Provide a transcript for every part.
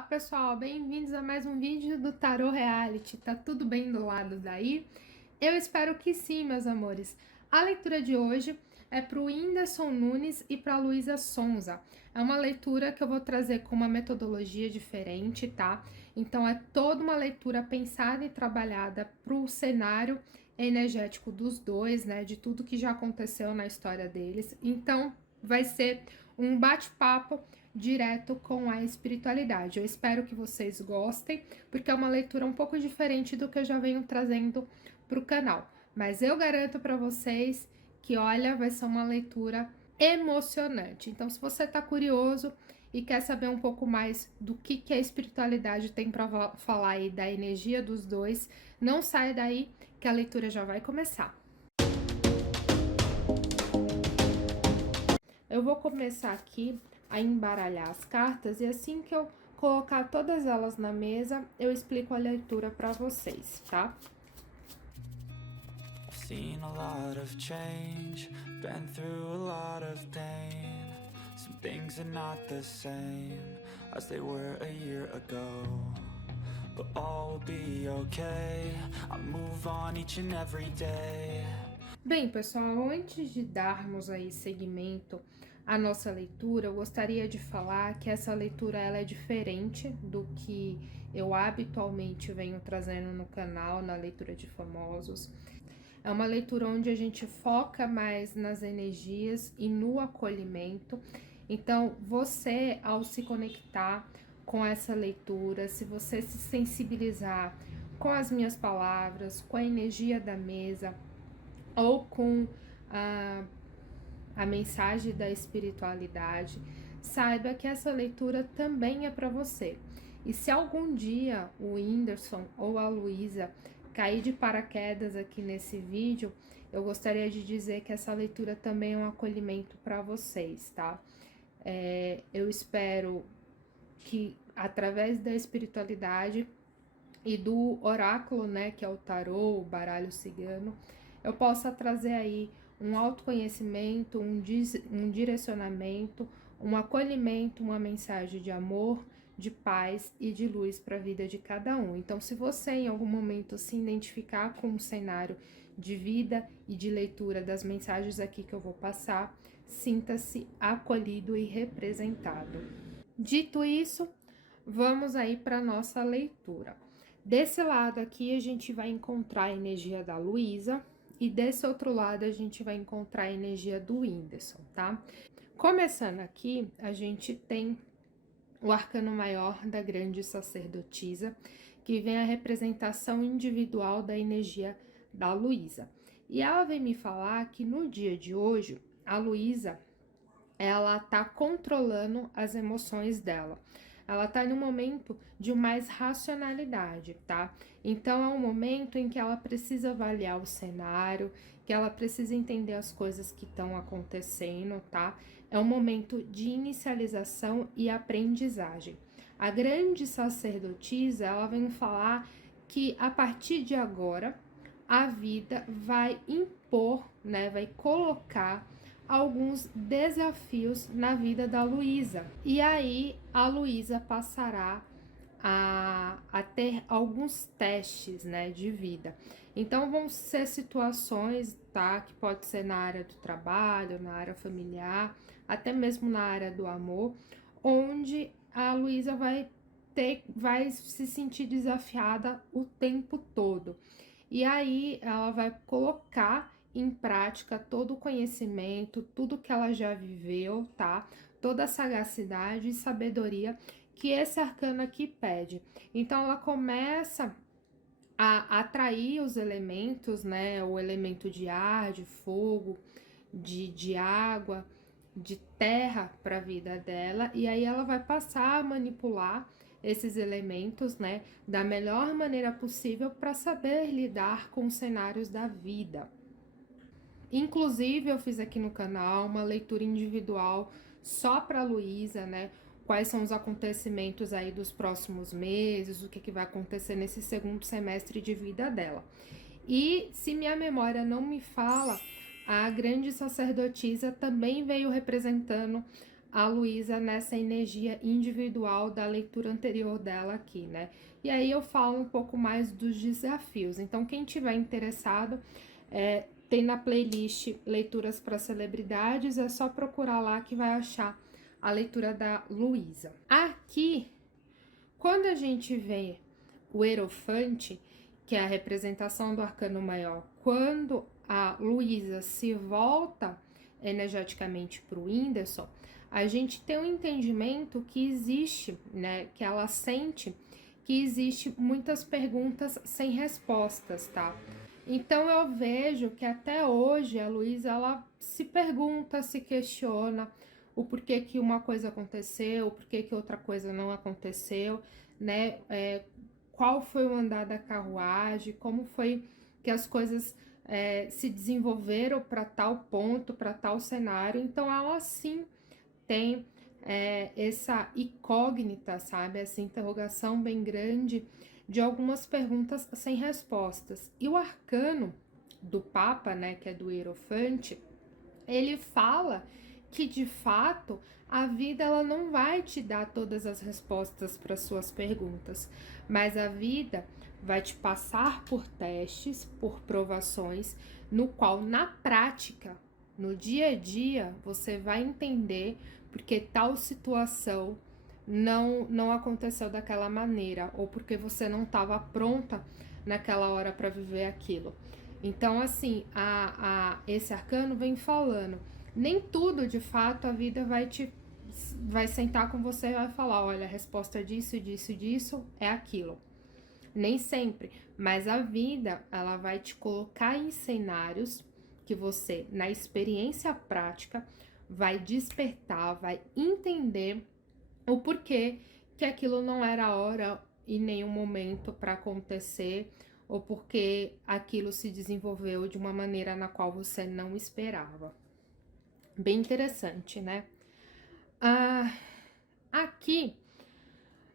Olá pessoal, bem-vindos a mais um vídeo do Tarô Reality. Tá tudo bem do lado daí? Eu espero que sim, meus amores. A leitura de hoje é para o Whindersson Nunes e para a Luísa Sonza. É uma leitura que eu vou trazer com uma metodologia diferente, tá? Então é toda uma leitura pensada e trabalhada para o cenário energético dos dois, né? De tudo que já aconteceu na história deles. Então vai ser um bate-papo direto com a espiritualidade. Eu espero que vocês gostem, porque é uma leitura um pouco diferente do que eu já venho trazendo para o canal. Mas eu garanto para vocês que, olha, vai ser uma leitura emocionante. Então, se você está curioso e quer saber um pouco mais do que a espiritualidade tem para falar aí da energia dos dois, não sai daí que a leitura já vai começar. Eu vou começar aqui a embaralhar as cartas e assim que eu colocar todas elas na mesa, eu explico a leitura para vocês, tá? Seen a lot of change, been through a lot of pain. Some things are not the same as they were a year ago. But all will be okay, I move on each and every day. Bem, pessoal, antes de darmos aí seguimento à nossa leitura, eu gostaria de falar que essa leitura ela é diferente do que eu habitualmente venho trazendo no canal, na leitura de famosos. É uma leitura onde a gente foca mais nas energias e no acolhimento. Então, você, ao se conectar com essa leitura, se você se sensibilizar com as minhas palavras, com a energia da mesa, ou com a mensagem da espiritualidade, saiba que essa leitura também é para você. E se algum dia o Whindersson ou a Luísa cair de paraquedas aqui nesse vídeo, eu gostaria de dizer que essa leitura também é um acolhimento para vocês, tá? Eu espero que através da espiritualidade e do oráculo, né, que é o tarô, o baralho cigano, eu possa trazer aí um autoconhecimento, um direcionamento, um acolhimento, uma mensagem de amor, de paz e de luz para a vida de cada um. Então, se você em algum momento se identificar com um cenário de vida e de leitura das mensagens aqui que eu vou passar, sinta-se acolhido e representado. Dito isso, vamos aí para nossa leitura. Desse lado aqui a gente vai encontrar a energia da Luísa e desse outro lado a gente vai encontrar a energia do Whindersson, tá? Começando aqui, a gente tem o arcano maior da grande sacerdotisa, que vem a representação individual da energia da Luísa. E ela vem me falar que no dia de hoje, a Luísa, ela tá controlando as emoções dela. Ela tá no momento de mais racionalidade, tá? Então é um momento em que ela precisa avaliar o cenário, que ela precisa entender as coisas que estão acontecendo, tá? É um momento de inicialização e aprendizagem. A grande sacerdotisa, ela vem falar que a partir de agora a vida vai impor, né, vai colocar alguns desafios na vida da Luísa. E aí a Luísa passará a ter alguns testes, né, de vida. Então vão ser situações, tá, que pode ser na área do trabalho, na área familiar, até mesmo na área do amor, onde a Luísa vai se sentir desafiada o tempo todo. E aí ela vai colocar em prática todo o conhecimento, tudo que ela já viveu, tá? Toda a sagacidade e sabedoria que esse arcano aqui pede. Então ela começa a atrair os elementos, né? O elemento de ar, de fogo, de água, de terra para a vida dela, e aí ela vai passar a manipular esses elementos, né, da melhor maneira possível para saber lidar com os cenários da vida. Inclusive, eu fiz aqui no canal uma leitura individual só para Luísa, né? Quais são os acontecimentos aí dos próximos meses, o que vai acontecer nesse segundo semestre de vida dela. E se minha memória não me fala, a grande sacerdotisa também veio representando a Luísa nessa energia individual da leitura anterior dela aqui, né? E aí eu falo um pouco mais dos desafios. Então, quem tiver interessado, tem na playlist Leituras para Celebridades, é só procurar lá que vai achar a leitura da Luísa. Aqui, quando a gente vê o Hierofante, que é a representação do arcano maior, quando a Luísa se volta energeticamente para o Whindersson, a gente tem um entendimento que existe, né, que ela sente que existe muitas perguntas sem respostas, tá? Então eu vejo que até hoje a Luísa, ela se pergunta, se questiona o porquê que uma coisa aconteceu, o porquê que outra coisa não aconteceu, né? Qual foi o andar da carruagem, como foi que as coisas se desenvolveram para tal ponto, para tal cenário. Então ela sim tem essa incógnita, sabe? Essa interrogação bem grande de algumas perguntas sem respostas. E o arcano do Papa, né, que é do Hierofante, ele fala que de fato a vida ela não vai te dar todas as respostas para suas perguntas, mas a vida vai te passar por testes, por provações, no qual na prática, no dia a dia, você vai entender porque tal situação não aconteceu daquela maneira, ou porque você não estava pronta naquela hora para viver aquilo. Então, assim, esse arcano vem falando, nem tudo, de fato, a vida vai sentar com você e vai falar, olha, a resposta disso, disso, disso é aquilo. Nem sempre, mas a vida, ela vai te colocar em cenários que você, na experiência prática, vai despertar, vai entender o porquê que aquilo não era a hora e nenhum momento para acontecer, ou porque aquilo se desenvolveu de uma maneira na qual você não esperava. Bem interessante, né? Aqui,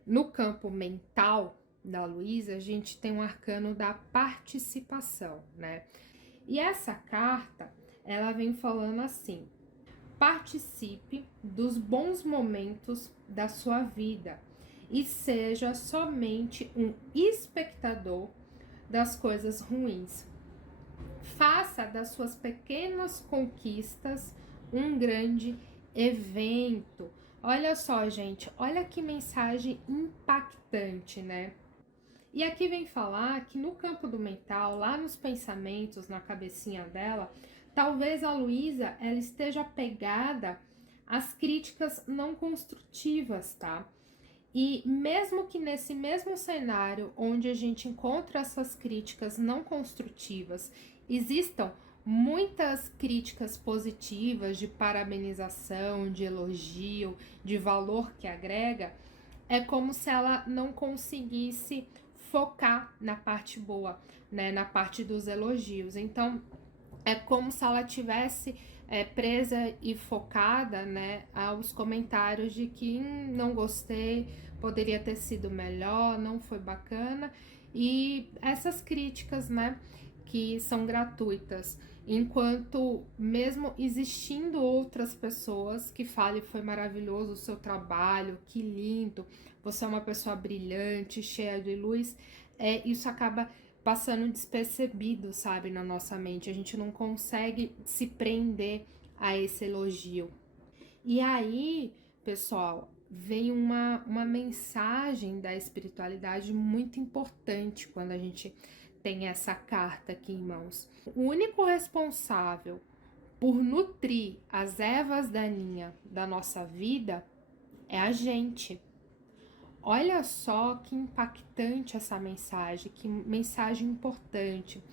no campo mental da Luísa, a gente tem um arcano da participação, né? E essa carta, ela vem falando assim: participe dos bons momentos da sua vida e seja somente um espectador das coisas ruins. Faça das suas pequenas conquistas um grande evento. Olha só, gente, olha que mensagem impactante, né? E aqui vem falar que no campo do mental, lá nos pensamentos, na cabecinha dela, talvez a Luísa ela esteja apegada às críticas não construtivas, tá? E mesmo que nesse mesmo cenário onde a gente encontra essas críticas não construtivas, existam muitas críticas positivas de parabenização, de elogio, de valor que agrega, é como se ela não conseguisse focar na parte boa, né, na parte dos elogios. Então, é como se ela tivesse presa e focada, né, aos comentários de que não gostei, poderia ter sido melhor, não foi bacana, e essas críticas, né, que são gratuitas, enquanto mesmo existindo outras pessoas que falem foi maravilhoso o seu trabalho, que lindo, você é uma pessoa brilhante, cheia de luz, isso acaba passando despercebido, sabe, na nossa mente. A gente não consegue se prender a esse elogio. E aí, pessoal, vem uma mensagem da espiritualidade muito importante quando a gente tem essa carta aqui em mãos. O único responsável por nutrir as ervas daninhas da nossa vida é a gente. Olha só que impactante essa mensagem, que mensagem importante.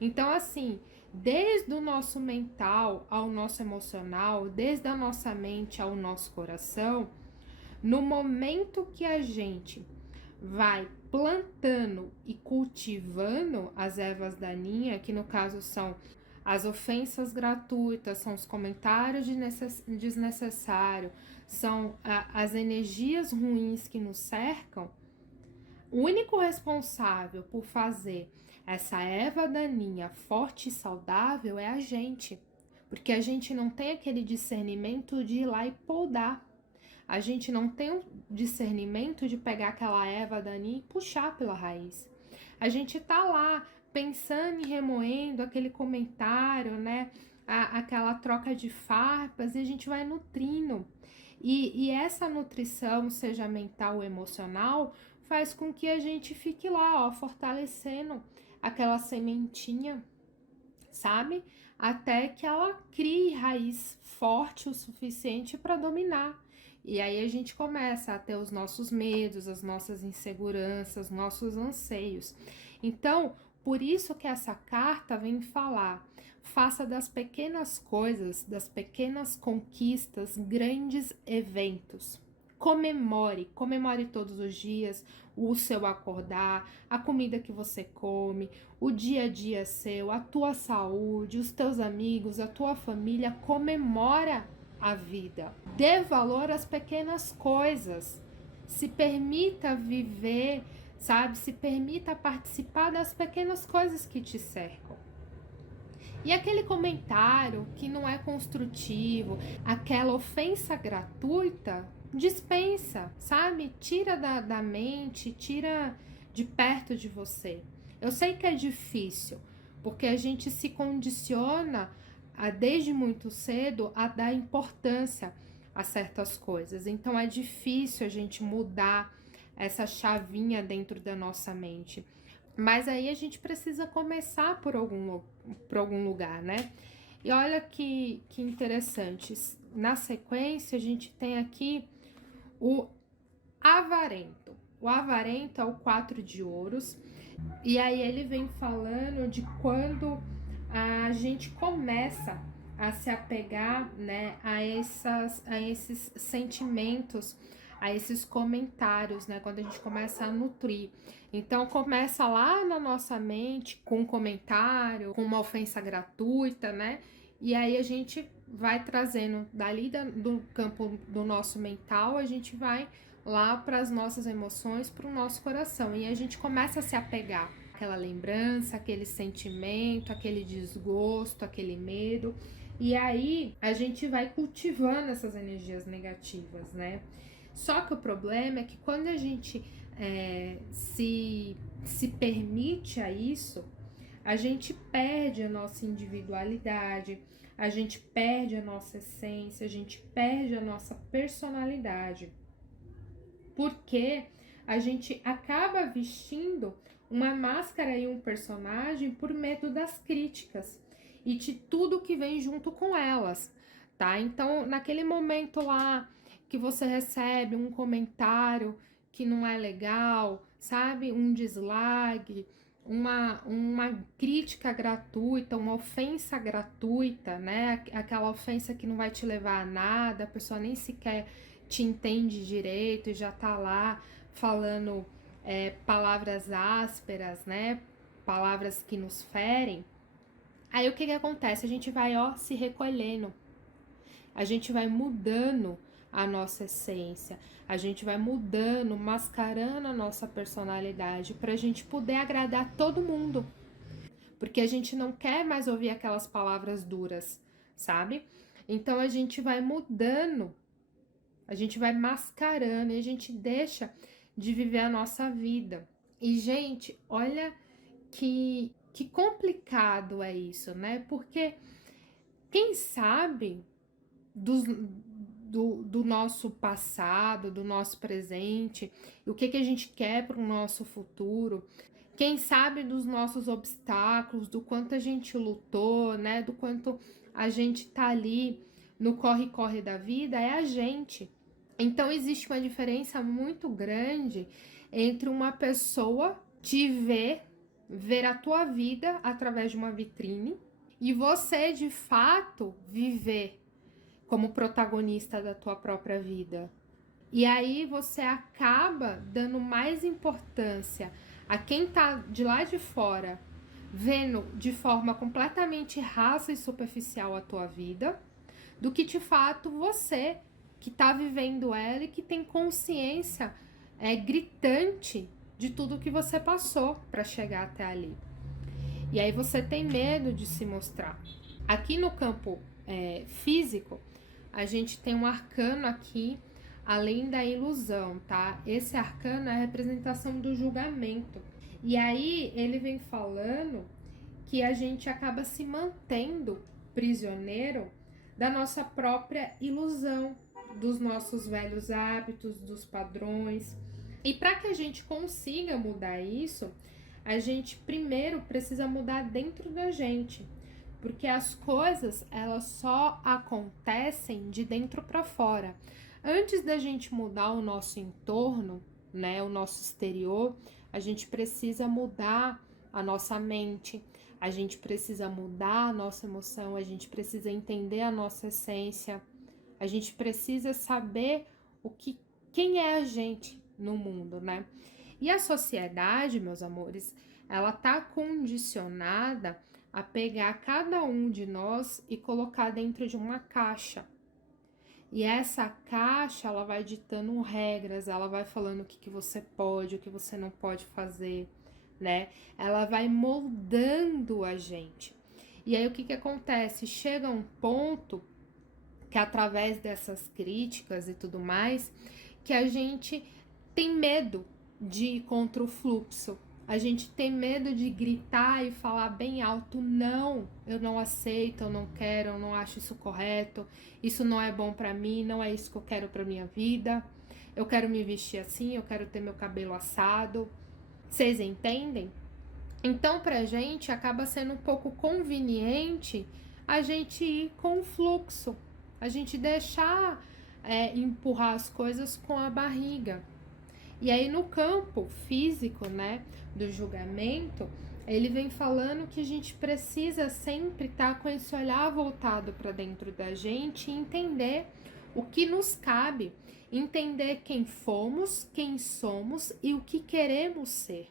Então, assim, desde o nosso mental ao nosso emocional, desde a nossa mente ao nosso coração, no momento que a gente vai plantando e cultivando as ervas daninhas, que no caso são as ofensas gratuitas, são os comentários desnecessários, são as energias ruins que nos cercam, o único responsável por fazer essa erva daninha forte e saudável é a gente, porque a gente não tem aquele discernimento de ir lá e podar. a gente não tem o discernimento de pegar aquela erva daninha e puxar pela raiz. A gente tá lá pensando e remoendo aquele comentário, né? Aquela troca de farpas, e a gente vai nutrindo. E essa nutrição, seja mental ou emocional, faz com que a gente fique lá, ó, fortalecendo aquela sementinha, sabe? Até que ela crie raiz forte o suficiente para dominar. E aí a gente começa a ter os nossos medos, as nossas inseguranças, nossos anseios. Então, por isso que essa carta vem falar: faça das pequenas coisas, das pequenas conquistas, grandes eventos. Comemore todos os dias o seu acordar, a comida que você come, o dia a dia seu, a tua saúde, os teus amigos, a tua família. Comemora a vida. Dê valor às pequenas coisas. Se permita viver, sabe? Se permita participar das pequenas coisas que te cercam. E aquele comentário que não é construtivo, aquela ofensa gratuita, dispensa, sabe? Tira da mente, tira de perto de você. Eu sei que é difícil, porque a gente se condiciona desde muito cedo a dar importância a certas coisas. Então é difícil a gente mudar essa chavinha dentro da nossa mente. Mas aí a gente precisa começar por algum lugar, né? E olha que interessante. Na sequência, a gente tem aqui o avarento. O avarento é o 4 de ouros. E aí ele vem falando de quando a gente começa a se apegar, né, a esses sentimentos, a esses comentários, né, quando a gente começa a nutrir. Então começa lá na nossa mente com um comentário, com uma ofensa gratuita, né, e aí a gente vai trazendo dali do campo do nosso mental, a gente vai lá para as nossas emoções, para o nosso coração, e a gente começa a se apegar àquela lembrança, aquele sentimento, aquele desgosto, aquele medo, e aí a gente vai cultivando essas energias negativas, né? Só que o problema é que quando a gente se permite a isso, a gente perde a nossa individualidade, a gente perde a nossa essência, a gente perde a nossa personalidade. Porque a gente acaba vestindo uma máscara e um personagem por medo das críticas e de tudo que vem junto com elas, tá? Então, naquele momento lá que você recebe um comentário que não é legal, sabe? Um dislike, uma crítica gratuita, uma ofensa gratuita, né? Aquela ofensa que não vai te levar a nada, a pessoa nem sequer te entende direito e já tá lá falando palavras ásperas, né? Palavras que nos ferem. Aí o que acontece? A gente vai, se recolhendo. A gente vai mudando a nossa essência. A gente vai mudando, mascarando a nossa personalidade pra gente poder agradar todo mundo. Porque a gente não quer mais ouvir aquelas palavras duras, sabe? Então a gente vai mudando, a gente vai mascarando e a gente deixa de viver a nossa vida. E, gente, olha que complicado é isso, né? Porque quem sabe do nosso passado, do nosso presente, o que a gente quer para o nosso futuro, quem sabe dos nossos obstáculos, do quanto a gente lutou, né? Do quanto a gente tá ali no corre-corre da vida, é a gente. Então existe uma diferença muito grande entre uma pessoa te ver a tua vida através de uma vitrine e você de fato viver como protagonista da tua própria vida. E aí você acaba dando mais importância a quem tá de lá de fora, vendo de forma completamente rasa e superficial a tua vida, do que de fato você que tá vivendo ela e que tem consciência gritante de tudo que você passou para chegar até ali. E aí você tem medo de se mostrar. Aqui no campo físico, a gente tem um arcano aqui além da ilusão, tá? Esse arcano é a representação do julgamento. E aí ele vem falando que a gente acaba se mantendo prisioneiro da nossa própria ilusão, dos nossos velhos hábitos, dos padrões. E para que a gente consiga mudar isso, a gente primeiro precisa mudar dentro da gente, porque as coisas elas só acontecem de dentro para fora. Antes da gente mudar o nosso entorno, né, o nosso exterior, a gente precisa mudar a nossa mente, a gente precisa mudar a nossa emoção, a gente precisa entender a nossa essência, a gente precisa saber quem é a gente no mundo, né? E a sociedade, meus amores, ela tá condicionada a pegar cada um de nós e colocar dentro de uma caixa. E essa caixa, ela vai ditando regras, ela vai falando o que você pode, o que você não pode fazer, né? Ela vai moldando a gente. E aí o que acontece? Chega um ponto que através dessas críticas e tudo mais, que a gente tem medo de ir contra o fluxo. A gente tem medo de gritar e falar bem alto, não, eu não aceito, eu não quero, eu não acho isso correto, isso não é bom pra mim, não é isso que eu quero pra minha vida, eu quero me vestir assim, eu quero ter meu cabelo assado. Vocês entendem? Então, pra gente, acaba sendo um pouco conveniente a gente ir com o fluxo, a gente deixar empurrar as coisas com a barriga. E aí no campo físico, né, do julgamento, ele vem falando que a gente precisa sempre estar com esse olhar voltado para dentro da gente e entender o que nos cabe, entender quem fomos, quem somos e o que queremos ser.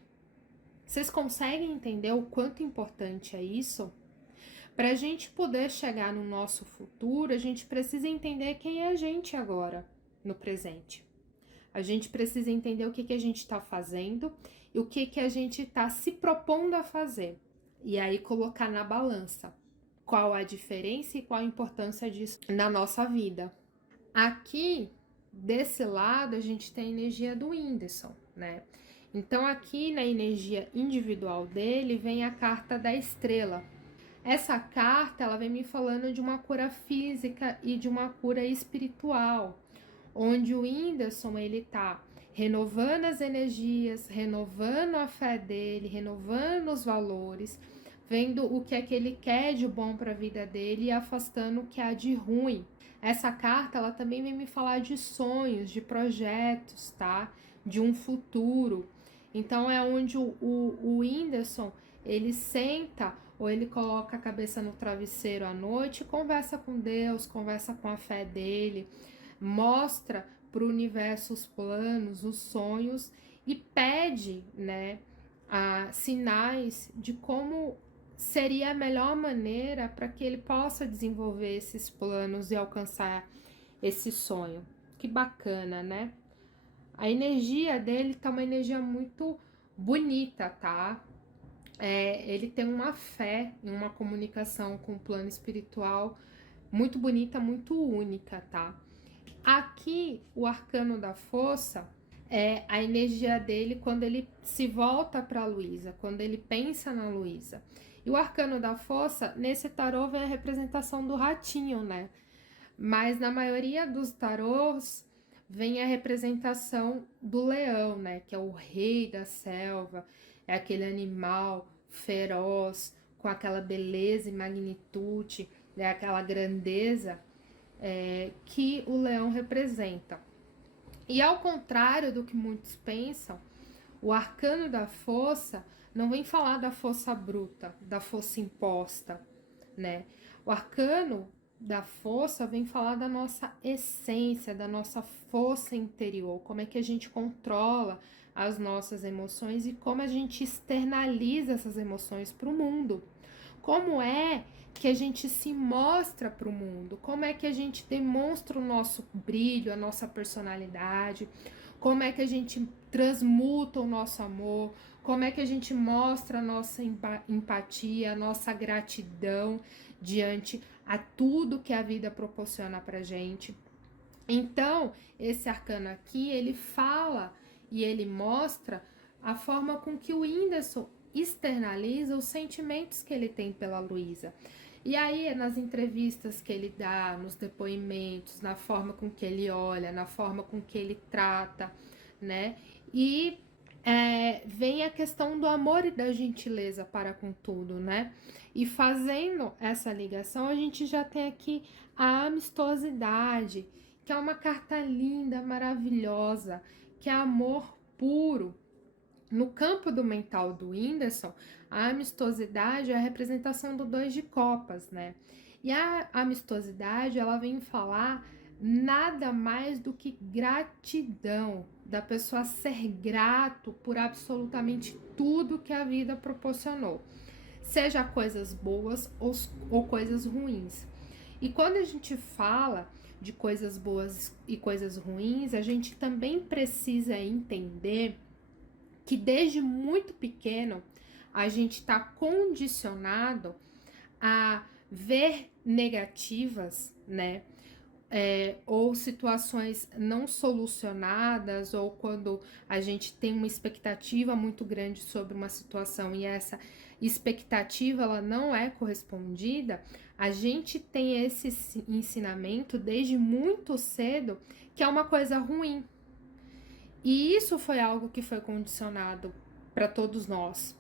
Vocês conseguem entender o quanto importante é isso? Para a gente poder chegar no nosso futuro, a gente precisa entender quem é a gente agora, no presente. A gente precisa entender o que a gente está fazendo e o que a gente está se propondo a fazer. E aí colocar na balança qual a diferença e qual a importância disso na nossa vida. Aqui, desse lado, a gente tem a energia do Whindersson, né? Então aqui na energia individual dele vem a carta da estrela. Essa carta, ela vem me falando de uma cura física e de uma cura espiritual, onde o Whindersson, ele tá renovando as energias, renovando a fé dele, renovando os valores, vendo o que é que ele quer de bom para a vida dele e afastando o que há de ruim. Essa carta, ela também vem me falar de sonhos, de projetos, tá? De um futuro. Então, é onde o Whindersson, ele senta ou ele coloca a cabeça no travesseiro à noite e conversa com Deus, conversa com a fé dele, mostra para o universo os planos, os sonhos e pede, né, sinais de como seria a melhor maneira para que ele possa desenvolver esses planos e alcançar esse sonho. Que bacana, né? A energia dele tá uma energia muito bonita, tá? Ele tem uma fé em uma comunicação com o plano espiritual muito bonita, muito única, tá? Aqui, o arcano da força é a energia dele quando ele se volta para a Luísa, quando ele pensa na Luísa. E o arcano da força, nesse tarô, vem a representação do ratinho, né? Mas na maioria dos tarôs, vem a representação do leão, né? Que é o rei da selva, é aquele animal feroz, com aquela beleza e magnitude, né? Aquela grandeza que o leão representa. E ao contrário do que muitos pensam, o arcano da força não vem falar da força bruta, da força imposta, né? O arcano da força vem falar da nossa essência, da nossa força interior, como é que a gente controla as nossas emoções e como a gente externaliza essas emoções para o mundo. Como é que a gente se mostra para o mundo, como é que a gente demonstra o nosso brilho, a nossa personalidade, como é que a gente transmuta o nosso amor, como é que a gente mostra a nossa empatia, a nossa gratidão diante a tudo que a vida proporciona pra gente. Então, esse arcano aqui, ele fala e ele mostra a forma com que o Whindersson externaliza os sentimentos que ele tem pela Luísa. E aí, nas entrevistas que ele dá, nos depoimentos, na forma com que ele olha, na forma com que ele trata, né? E vem a questão do amor e da gentileza para com tudo, né? E fazendo essa ligação, a gente já tem aqui a amistosidade, que é uma carta linda, maravilhosa, que é amor puro. No campo do mental do Whindersson, a amistosidade é a representação do 2 de copas, né? E a amistosidade, ela vem falar nada mais do que gratidão, da pessoa ser grato por absolutamente tudo que a vida proporcionou, seja coisas boas ou coisas ruins. E quando a gente fala de coisas boas e coisas ruins, a gente também precisa entender que desde muito pequeno a gente está condicionado a ver negativas, né? Ou situações não solucionadas, ou quando a gente tem uma expectativa muito grande sobre uma situação e essa expectativa ela não é correspondida, a gente tem esse ensinamento desde muito cedo que é uma coisa ruim. E isso foi algo que foi condicionado para todos nós.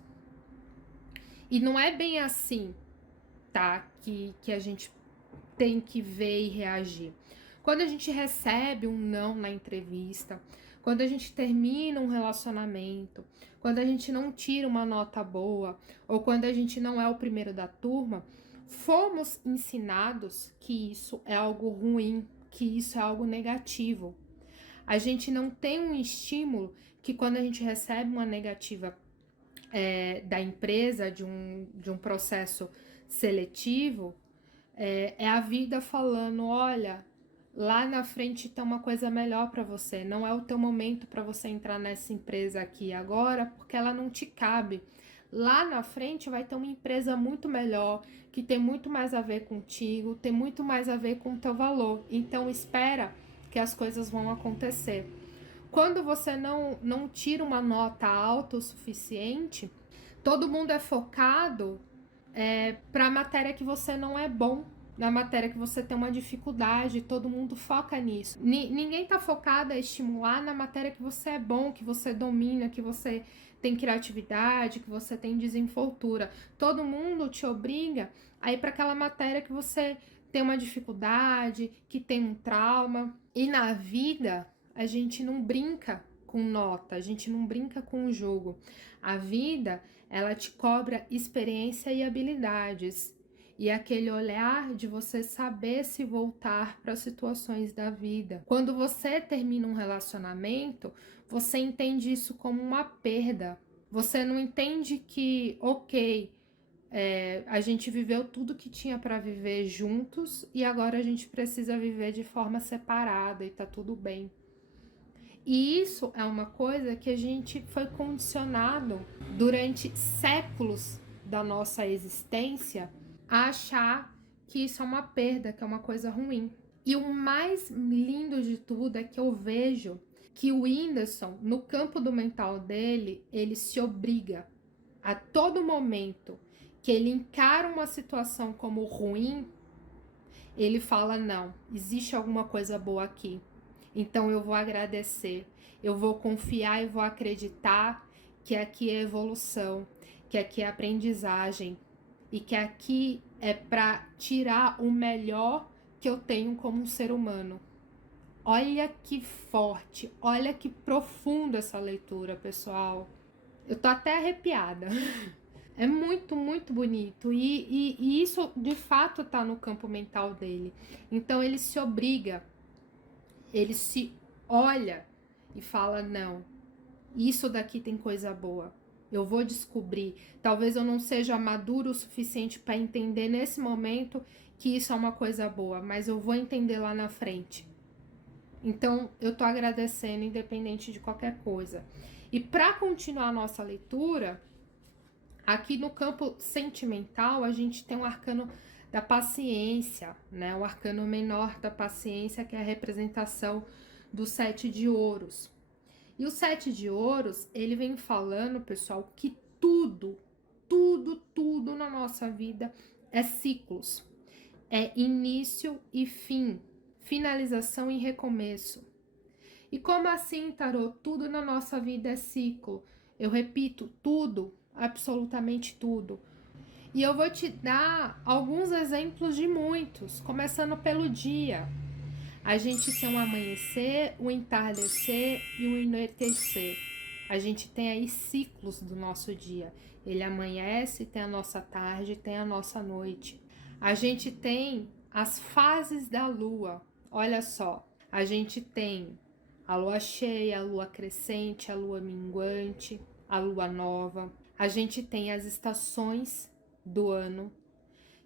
E não é bem assim, tá? Que a gente tem que ver e reagir. Quando a gente recebe um não na entrevista, quando a gente termina um relacionamento, quando a gente não tira uma nota boa, ou quando a gente não é o primeiro da turma, fomos ensinados que isso é algo ruim, que isso é algo negativo. A gente não tem um estímulo que quando a gente recebe uma negativa da empresa, de um processo seletivo, é a vida falando, olha, lá na frente tem uma coisa melhor para você, não é o teu momento para você entrar nessa empresa aqui agora, porque ela não te cabe. Lá na frente vai ter uma empresa muito melhor, que tem muito mais a ver contigo, tem muito mais a ver com o teu valor. Então espera que as coisas vão acontecer. Quando você não tira uma nota alta o suficiente, todo mundo é focado para a matéria que você não é bom, na matéria que você tem uma dificuldade, todo mundo foca nisso. Ninguém tá focado a estimular na matéria que você é bom, que você domina, que você tem criatividade, que você tem desenvoltura. Todo mundo te obriga a ir para aquela matéria que você tem uma dificuldade, que tem um trauma. E na vida, a gente não brinca com nota, a gente não brinca com o jogo. A vida, ela te cobra experiência e habilidades. E aquele olhar de você saber se voltar para situações da vida. Quando você termina um relacionamento, você entende isso como uma perda. Você não entende que, ok, a gente viveu tudo que tinha para viver juntos e agora a gente precisa viver de forma separada e tá tudo bem. E isso é uma coisa que a gente foi condicionado durante séculos da nossa existência a achar que isso é uma perda, que é uma coisa ruim. E o mais lindo de tudo é que eu vejo que o Whindersson, no campo do mental dele, ele se obriga a todo momento que ele encara uma situação como ruim, ele fala, não, existe alguma coisa boa aqui. Então eu vou agradecer, eu vou confiar e vou acreditar que aqui é evolução, que aqui é aprendizagem e que aqui é para tirar o melhor que eu tenho como um ser humano. Olha que forte, olha que profundo essa leitura, pessoal. Eu tô até arrepiada. É muito, muito bonito. E isso, de fato, tá no campo mental dele. Então, ele se obriga, ele se olha e fala, não, isso daqui tem coisa boa. Eu vou descobrir. Talvez eu não seja maduro o suficiente para entender nesse momento que isso é uma coisa boa, mas eu vou entender lá na frente. Então, eu tô agradecendo, independente de qualquer coisa. E para continuar a nossa leitura, aqui no campo sentimental, a gente tem um arcano da paciência, né? O arcano menor da paciência, que é a representação do 7 de ouros. E o 7 de ouros, ele vem falando, pessoal, que tudo na nossa vida é ciclos. É início e fim, finalização e recomeço. E como assim, tarô? Tudo na nossa vida é ciclo. Eu repito, tudo, absolutamente tudo. E eu vou te dar alguns exemplos de muitos, começando pelo dia. A gente tem um amanhecer, um entardecer e um anoitecer. A gente tem aí ciclos do nosso dia. Ele amanhece, tem a nossa tarde, tem a nossa noite. A gente tem as fases da lua. Olha só, a gente tem a lua cheia, a lua crescente, a lua minguante, a lua nova. A gente tem as estações do ano,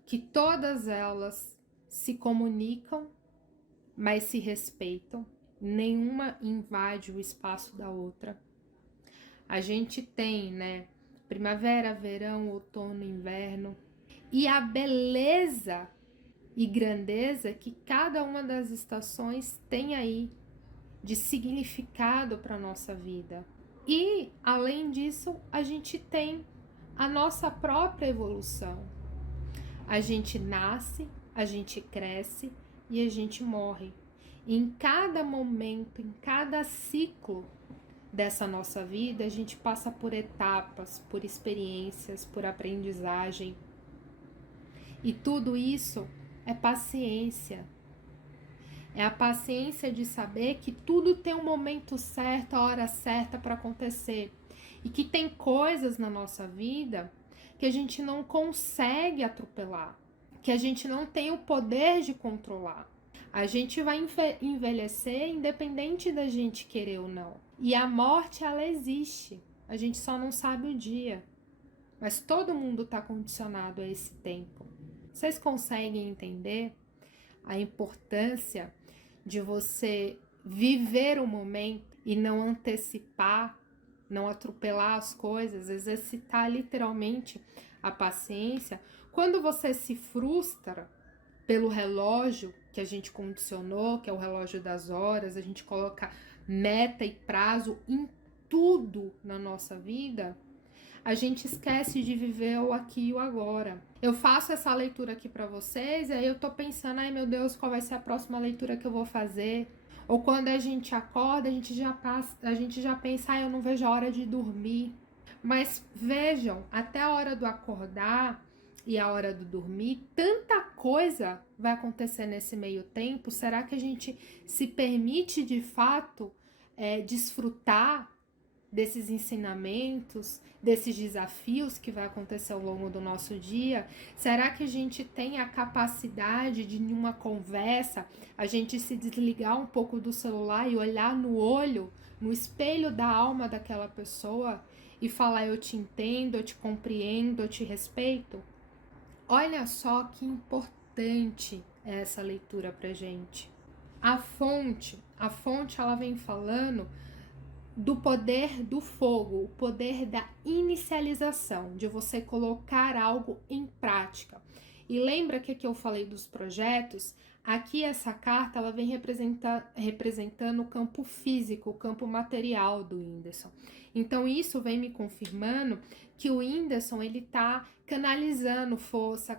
que todas elas se comunicam, mas se respeitam, nenhuma invade o espaço da outra. A gente tem, né, primavera, verão, outono, inverno, e a beleza e grandeza que cada uma das estações tem aí de significado para a nossa vida. E, além disso, a gente tem a nossa própria evolução. A gente nasce, a gente cresce e a gente morre. E em cada momento, em cada ciclo dessa nossa vida, a gente passa por etapas, por experiências, por aprendizagem. E tudo isso é paciência. É a paciência de saber que tudo tem um momento certo, a hora certa para acontecer. E que tem coisas na nossa vida que a gente não consegue atropelar, que a gente não tem o poder de controlar. A gente vai envelhecer independente da gente querer ou não. E a morte, ela existe. A gente só não sabe o dia. Mas todo mundo está condicionado a esse tempo. Vocês conseguem entender a importância de você viver o momento e não antecipar, não atropelar as coisas, exercitar literalmente a paciência? Quando você se frustra pelo relógio que a gente condicionou, que é o relógio das horas, a gente coloca meta e prazo em tudo na nossa vida, a gente esquece de viver o aqui e o agora. Eu faço essa leitura aqui para vocês, e aí eu tô pensando, ai meu Deus, qual vai ser a próxima leitura que eu vou fazer? Ou quando a gente acorda, a gente já pensa, eu não vejo a hora de dormir. Mas vejam, até a hora do acordar e a hora do dormir, tanta coisa vai acontecer nesse meio tempo. Será que a gente se permite de fato desfrutar desses ensinamentos, desses desafios que vai acontecer ao longo do nosso dia? Será que a gente tem a capacidade de, em uma conversa, a gente se desligar um pouco do celular e olhar no olho, no espelho da alma daquela pessoa e falar, eu te entendo, eu te compreendo, eu te respeito? Olha só que importante é essa leitura pra gente. A fonte ela vem falando do poder do fogo, o poder da inicialização, de você colocar algo em prática. E lembra que aqui eu falei dos projetos? Aqui essa carta ela vem representando o campo físico, o campo material do Whindersson. Então isso vem me confirmando que o Whindersson ele tá canalizando força,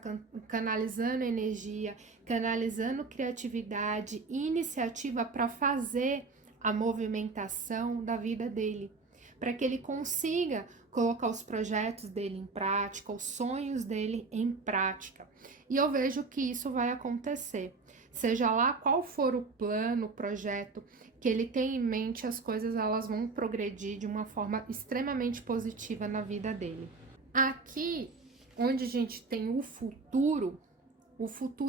canalizando energia, canalizando criatividade e iniciativa para fazer a movimentação da vida dele, para que ele consiga colocar os projetos dele em prática, os sonhos dele em prática. E eu vejo que isso vai acontecer. Seja lá qual for o plano, o projeto que ele tem em mente, as coisas elas vão progredir de uma forma extremamente positiva na vida dele. Aqui, onde a gente tem o futuro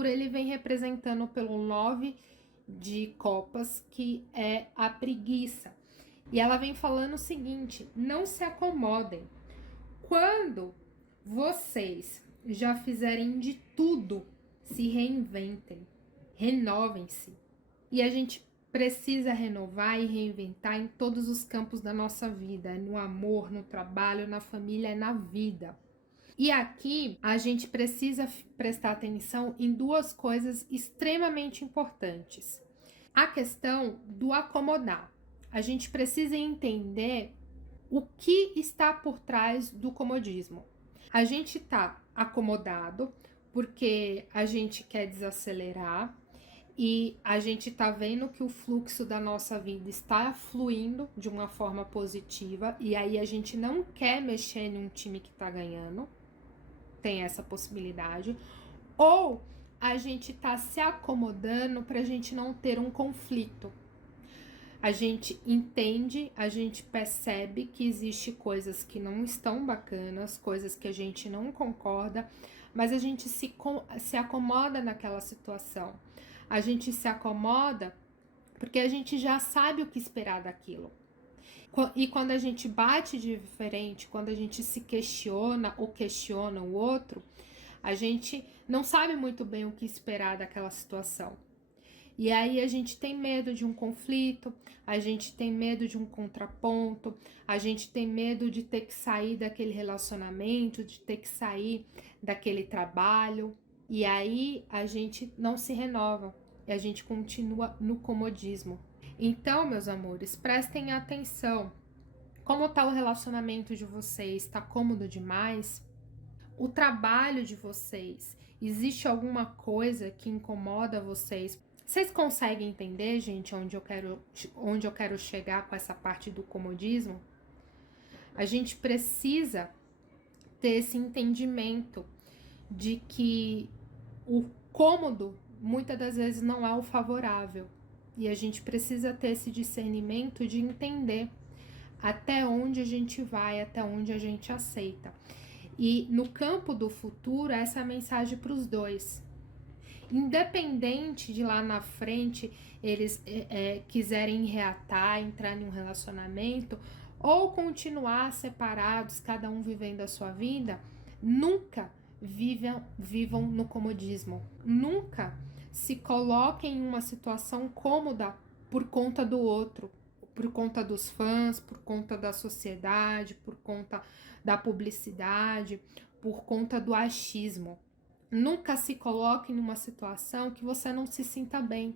ele vem representando pelo 9 de copas, que é a preguiça. E ela vem falando o seguinte: não se acomodem. Quando vocês já fizerem de tudo, se reinventem, renovem-se. E a gente precisa renovar e reinventar em todos os campos da nossa vida, no amor, no trabalho, na família, na vida. E aqui a gente precisa prestar atenção em duas coisas extremamente importantes. A questão do acomodar. A gente precisa entender o que está por trás do comodismo. A gente está acomodado porque a gente quer desacelerar e a gente está vendo que o fluxo da nossa vida está fluindo de uma forma positiva e aí a gente não quer mexer em um time que está ganhando. Tem essa possibilidade. Ou a gente está se acomodando para a gente não ter um conflito. A gente entende, a gente percebe que existe coisas que não estão bacanas, coisas que a gente não concorda, mas a gente se acomoda naquela situação. A gente se acomoda porque a gente já sabe o que esperar daquilo. E quando a gente bate de frente, quando a gente se questiona ou questiona o outro, a gente não sabe muito bem o que esperar daquela situação. E aí a gente tem medo de um conflito, a gente tem medo de um contraponto, a gente tem medo de ter que sair daquele relacionamento, de ter que sair daquele trabalho. E aí a gente não se renova e a gente continua no comodismo. Então, meus amores, prestem atenção. Como está o relacionamento de vocês? Está cômodo demais? O trabalho de vocês? Existe alguma coisa que incomoda vocês? Vocês conseguem entender, gente, onde eu quero chegar com essa parte do comodismo? A gente precisa ter esse entendimento de que o cômodo muitas das vezes não é o favorável. E a gente precisa ter esse discernimento de entender até onde a gente vai, até onde a gente aceita. E no campo do futuro, essa é a mensagem para os dois. Independente de lá na frente eles quiserem reatar, entrar em um relacionamento ou continuar separados, cada um vivendo a sua vida, nunca vivam no comodismo. Nunca se coloquem em uma situação cômoda por conta do outro, por conta dos fãs, por conta da sociedade, por conta da publicidade, por conta do achismo. Nunca se coloque numa situação que você não se sinta bem,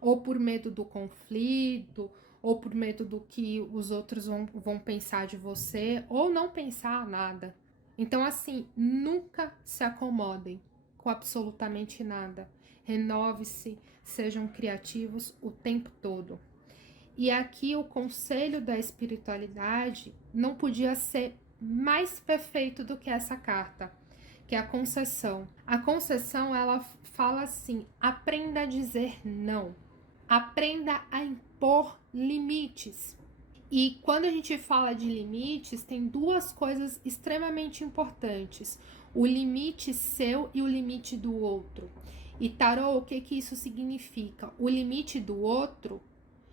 ou por medo do conflito, ou por medo do que os outros vão pensar de você, ou não pensar nada. Então, assim, nunca se acomodem com absolutamente nada. Renove-se, sejam criativos o tempo todo. E aqui o conselho da espiritualidade não podia ser mais perfeito do que essa carta, que é a concessão. A concessão, ela fala assim: aprenda a dizer não, aprenda a impor limites. E quando a gente fala de limites, tem duas coisas extremamente importantes: o limite seu e o limite do outro. E tarô, o que isso significa? O limite do outro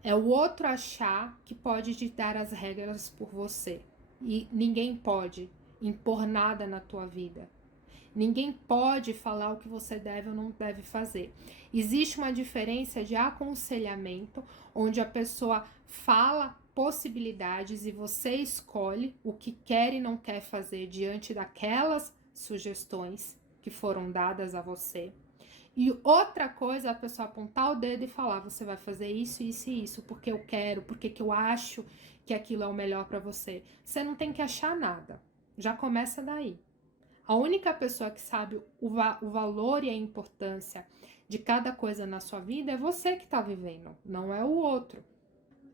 é o outro achar que pode ditar as regras por você. E ninguém pode impor nada na tua vida. Ninguém pode falar o que você deve ou não deve fazer. Existe uma diferença de aconselhamento, onde a pessoa fala possibilidades e você escolhe o que quer e não quer fazer diante daquelas sugestões que foram dadas a você. E outra coisa é a pessoa apontar o dedo e falar: você vai fazer isso, isso e isso, porque eu quero, porque eu acho que aquilo é o melhor para você. Você não tem que achar nada. Já começa daí. A única pessoa que sabe o valor e a importância de cada coisa na sua vida é você que está vivendo, não é o outro.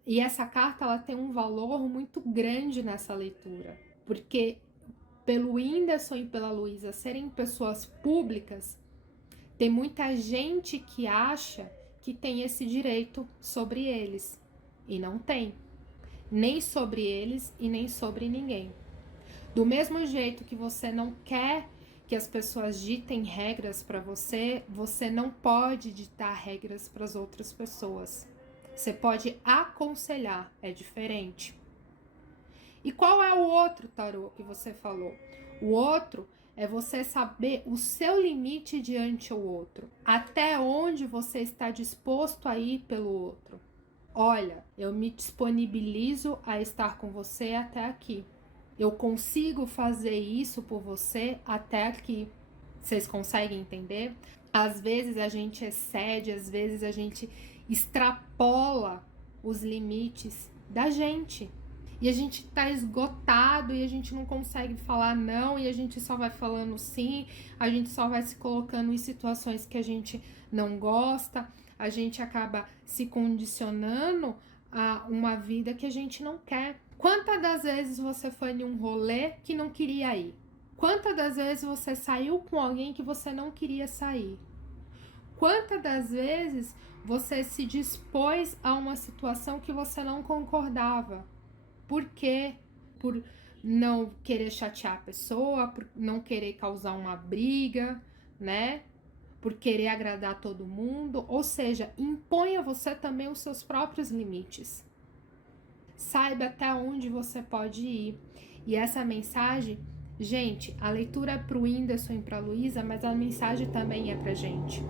E essa carta, ela tem um valor muito grande nessa leitura, porque pelo Whindersson e pela Luísa serem pessoas públicas, tem muita gente que acha que tem esse direito sobre eles, e não tem. Nem sobre eles e nem sobre ninguém. Do mesmo jeito que você não quer que as pessoas ditem regras para você, você não pode ditar regras para as outras pessoas. Você pode aconselhar, é diferente. E qual é o outro tarô que você falou? O outro é você saber o seu limite diante ao outro. Até onde você está disposto a ir pelo outro. Olha, eu me disponibilizo a estar com você até aqui. Eu consigo fazer isso por você até aqui. Vocês conseguem entender? Às vezes a gente excede, às vezes a gente extrapola os limites da gente. E a gente tá esgotado e a gente não consegue falar não, e a gente só vai falando sim, a gente só vai se colocando em situações que a gente não gosta, a gente acaba se condicionando a uma vida que a gente não quer. Quantas das vezes você foi em um rolê que não queria ir? Quantas das vezes você saiu com alguém que você não queria sair? Quantas das vezes você se dispôs a uma situação que você não concordava? Por quê? Por não querer chatear a pessoa, por não querer causar uma briga, né? Por querer agradar todo mundo. Ou seja, imponha você também os seus próprios limites. Saiba até onde você pode ir. E essa mensagem, gente, a leitura é pro Whindersson e pra Luísa, mas a mensagem também é pra gente.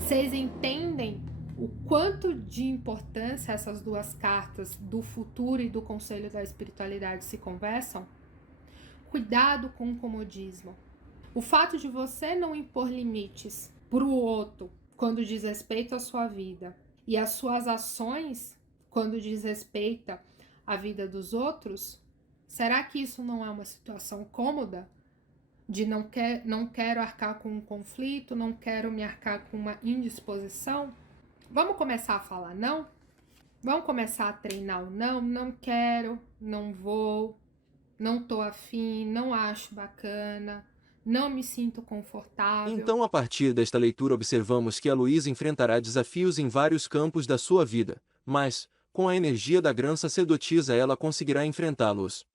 Vocês entendem o quanto de importância essas duas cartas do futuro e do conselho da espiritualidade se conversam? Cuidado com o comodismo. O fato de você não impor limites para o outro quando diz respeito à sua vida e as suas ações quando diz respeito à vida dos outros, será que isso não é uma situação cômoda? De não quero arcar com um conflito, não quero me arcar com uma indisposição? Vamos começar a falar não? Vamos começar a treinar o não? Não quero, não vou, não tô afim, não acho bacana, não me sinto confortável. Então, a partir desta leitura, observamos que a Luísa enfrentará desafios em vários campos da sua vida, mas, com a energia da grã sacerdotisa, ela conseguirá enfrentá-los.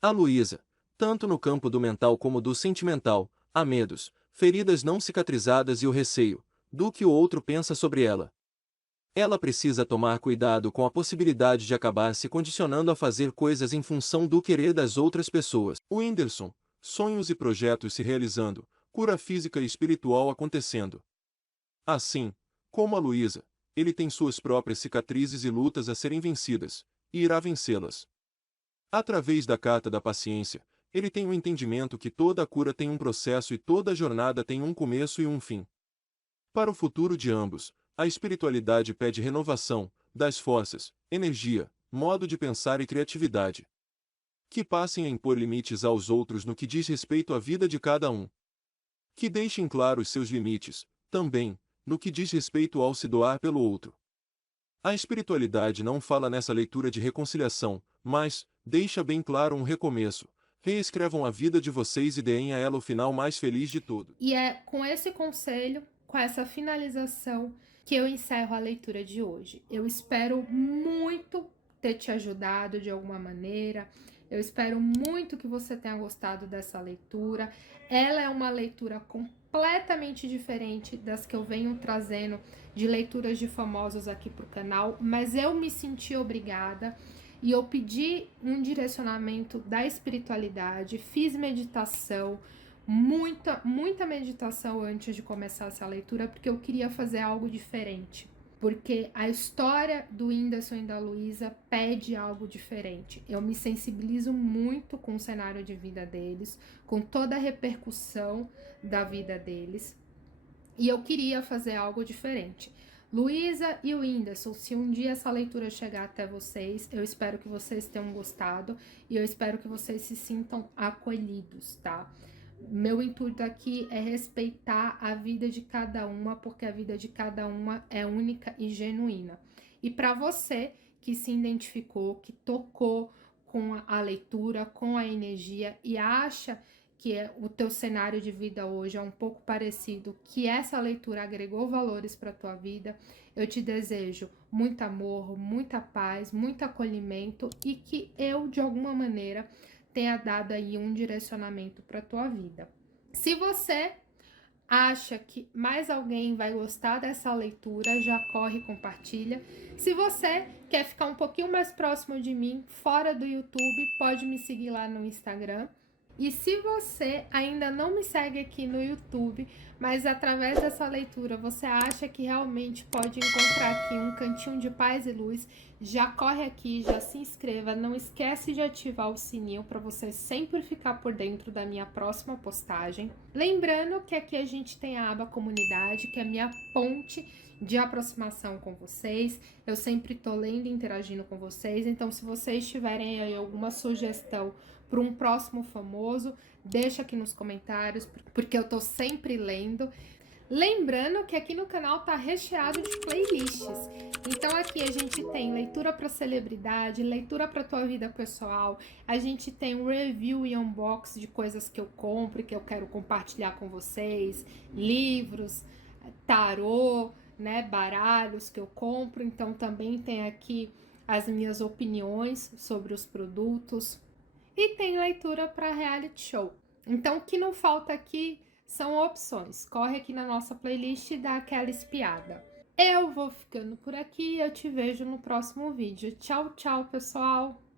A Luísa, tanto no campo do mental como do sentimental, há medos, feridas não cicatrizadas e o receio do que o outro pensa sobre ela. Ela precisa tomar cuidado com a possibilidade de acabar se condicionando a fazer coisas em função do querer das outras pessoas. O Whindersson, sonhos e projetos se realizando, cura física e espiritual acontecendo. Assim, como a Luísa, ele tem suas próprias cicatrizes e lutas a serem vencidas, e irá vencê-las. Através da carta da paciência, ele tem o entendimento que toda a cura tem um processo e toda a jornada tem um começo e um fim. Para o futuro de ambos, a espiritualidade pede renovação das forças, energia, modo de pensar e criatividade. Que passem a impor limites aos outros no que diz respeito à vida de cada um. Que deixem claros seus limites, também, no que diz respeito ao se doar pelo outro. A espiritualidade não fala nessa leitura de reconciliação, mas deixa bem claro um recomeço. Reescrevam a vida de vocês e deem a ela o final mais feliz de todos. E é com esse conselho, com essa finalização, que eu encerro a leitura de hoje. Eu espero muito ter te ajudado de alguma maneira. Eu espero muito que você tenha gostado dessa leitura. Ela é uma leitura completamente diferente das que eu venho trazendo de leituras de famosos aqui para o canal, mas eu me senti obrigada e eu pedi um direcionamento da espiritualidade, fiz meditação, muita meditação antes de começar essa leitura, porque eu queria fazer algo diferente. Porque a história do Whindersson e da Luísa pede algo diferente. Eu me sensibilizo muito com o cenário de vida deles, com toda a repercussão da vida deles. E eu queria fazer algo diferente. Luísa e o Whindersson, se um dia essa leitura chegar até vocês, eu espero que vocês tenham gostado e eu espero que vocês se sintam acolhidos, tá? Meu intuito aqui é respeitar a vida de cada uma, porque a vida de cada uma é única e genuína. E para você que se identificou, que tocou com a leitura, com a energia e acha que o teu cenário de vida hoje é um pouco parecido, que essa leitura agregou valores para a tua vida, eu te desejo muito amor, muita paz, muito acolhimento e que eu, de alguma maneira, tenha dado aí um direcionamento para a tua vida. Se você acha que mais alguém vai gostar dessa leitura, já corre e compartilha. Se você quer ficar um pouquinho mais próximo de mim, fora do YouTube, pode me seguir lá no Instagram, E se você ainda não me segue aqui no YouTube, mas através dessa leitura você acha que realmente pode encontrar aqui um cantinho de paz e luz, já corre aqui, já se inscreva, não esquece de ativar o sininho para você sempre ficar por dentro da minha próxima postagem. Lembrando que aqui a gente tem a aba comunidade, que é a minha ponte de aproximação com vocês. Eu sempre tô lendo e interagindo com vocês, então se vocês tiverem aí alguma sugestão para um próximo famoso, deixa aqui nos comentários, porque eu tô sempre lendo. Lembrando que aqui no canal tá recheado de playlists. Então aqui a gente tem leitura para celebridade, leitura para tua vida pessoal, a gente tem um review e unbox de coisas que eu compro e que eu quero compartilhar com vocês, livros, tarô, né, baralhos que eu compro. Então também tem aqui as minhas opiniões sobre os produtos. E tem leitura para reality show. Então, o que não falta aqui são opções. Corre aqui na nossa playlist e dá aquela espiada. Eu vou ficando por aqui e eu te vejo no próximo vídeo. Tchau, tchau, pessoal!